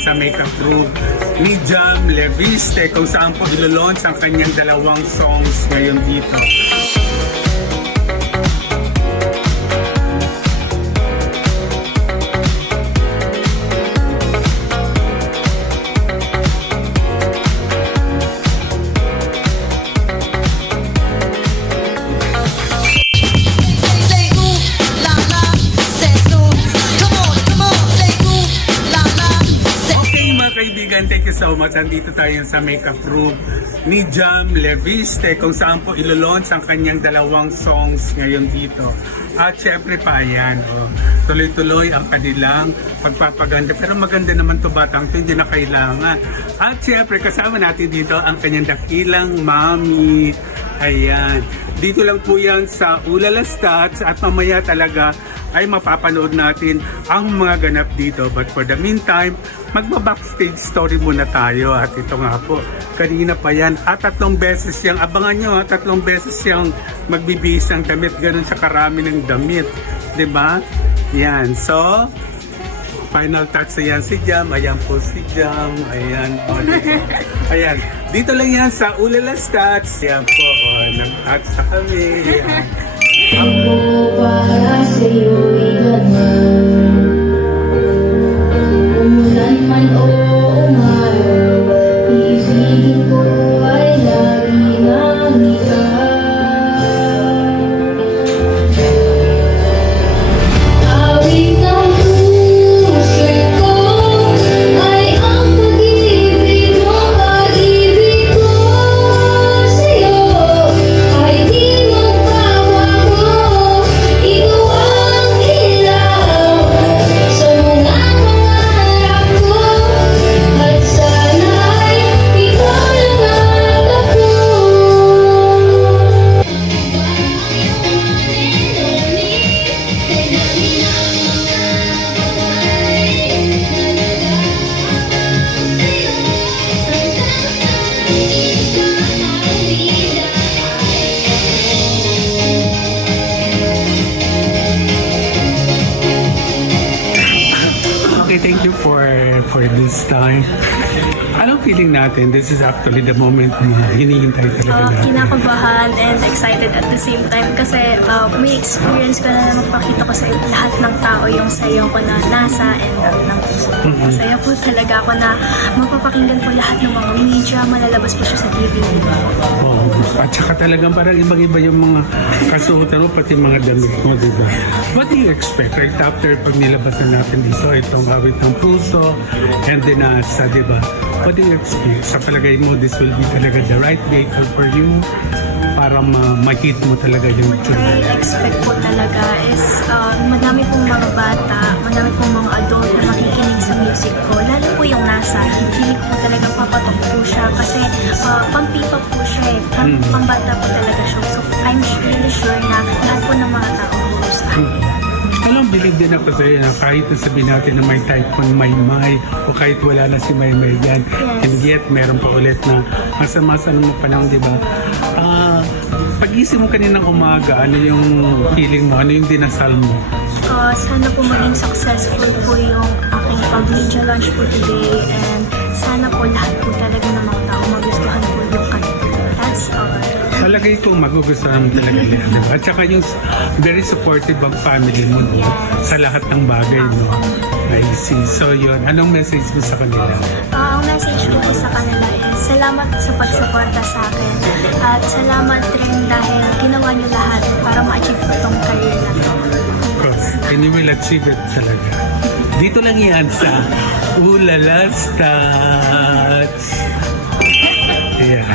sa makeup group ni Jam Leviste kung saan po ilo-launch ang kanyang dalawang songs ngayon dito. Thank you so much. Andito tayo sa makeup group ni Jam Leviste kung saan po ilo-launch ang kanyang dalawang songs ngayon dito. At syempre pa yan, tuloy-tuloy ang kanilang pagpapaganda. Pero maganda naman to batang to, hindi na kailangan. At syempre kasama natin dito ang kanyang dakilang mami. Ayan. Dito lang po yan sa Ulala Stats at mamaya talaga ay mapapanood natin ang mga ganap dito. But for the meantime, magba-backstage story muna tayo. At ito nga po, kanina pa yan. At 3 beses yung, abangan nyo 3 beses yung magbibihis ng damit. Ganun sa karami ng damit. Diba? Yan. So, final touch na yan si Jam. Ayan po si Jam. Ayan. Diba? Ayan. Dito lang yan sa Ulala Stats. Ayan po. Nag-touch na kami. Ayan. Ako para sa'yo'y ganun. Umulan man o umaraw, iibigin ko ay lagi ng ikaw. Awit ng puso ko ay ang pag-ibig mo, pag-ibig ko sa'yo ay di magbabago. Ikaw ang ilaw sa mga pangarap ko, at sana'y ikaw lang ako. Okay, thank you for this time. Anong feeling natin? This is actually the moment na hinihintay talaga natin. Kinakabahan and excited at the same time kasi may experience ko na magpakita ko sa lahat ng tao yung sayo ko na nasa and ng puso. Masaya po talaga ako na mapapakinggan po lahat ng mga media, malalabas po siya sa TV. Oh, at saka talagang parang ibang-iba yung mga kasuotan mo, pati mga damit mo, di ba? What do you expect right after pag nilabas na natin dito, itong Awit ng Puso and then Nasa, di ba? What do you expect? Sa palagay mo, this will be talaga the right vehicle for you para ma-hit mo talaga yung What tune. I expect po talaga is madami pong mga bata, madami pong mga adult na makikinig sa music ko. Lalo po yung Nasa, feeling ko talaga papatok po siya kasi pampipa po siya eh. Pambata po talaga siya. So I'm really sure na lahat po ng mga tao po sa akin. Alam, believe din ako sa'yo na kahit sabihin natin na may typhoon Maymay o kahit wala na si Maymay yan, and yet meron pa ulit na masa-masa naman pa lang, di ba? Pag-isip mo kaninang umaga, ano yung feeling mo? Ano yung dinasal mo? Sana po maging successful po yung aking pag-media launch po today and sana po lahat po talaga ng mga tao magustuhan po yung kanta. That's all. Palagay ko magugustuhan mo talaga nila, di ba? At saka yung very supportive ang family mo, no? Sa lahat ng bagay, no? I see. So yun, anong message mo sa kanila? Ang message ko po sa kanila is salamat sa pagsuporta sa akin at salamat rin dahil ginawa niyo lahat para ma-achieve ko itong career na to. Of course, and you will achieve it talaga. Dito lang yan sa Ulala Stats. Yeah.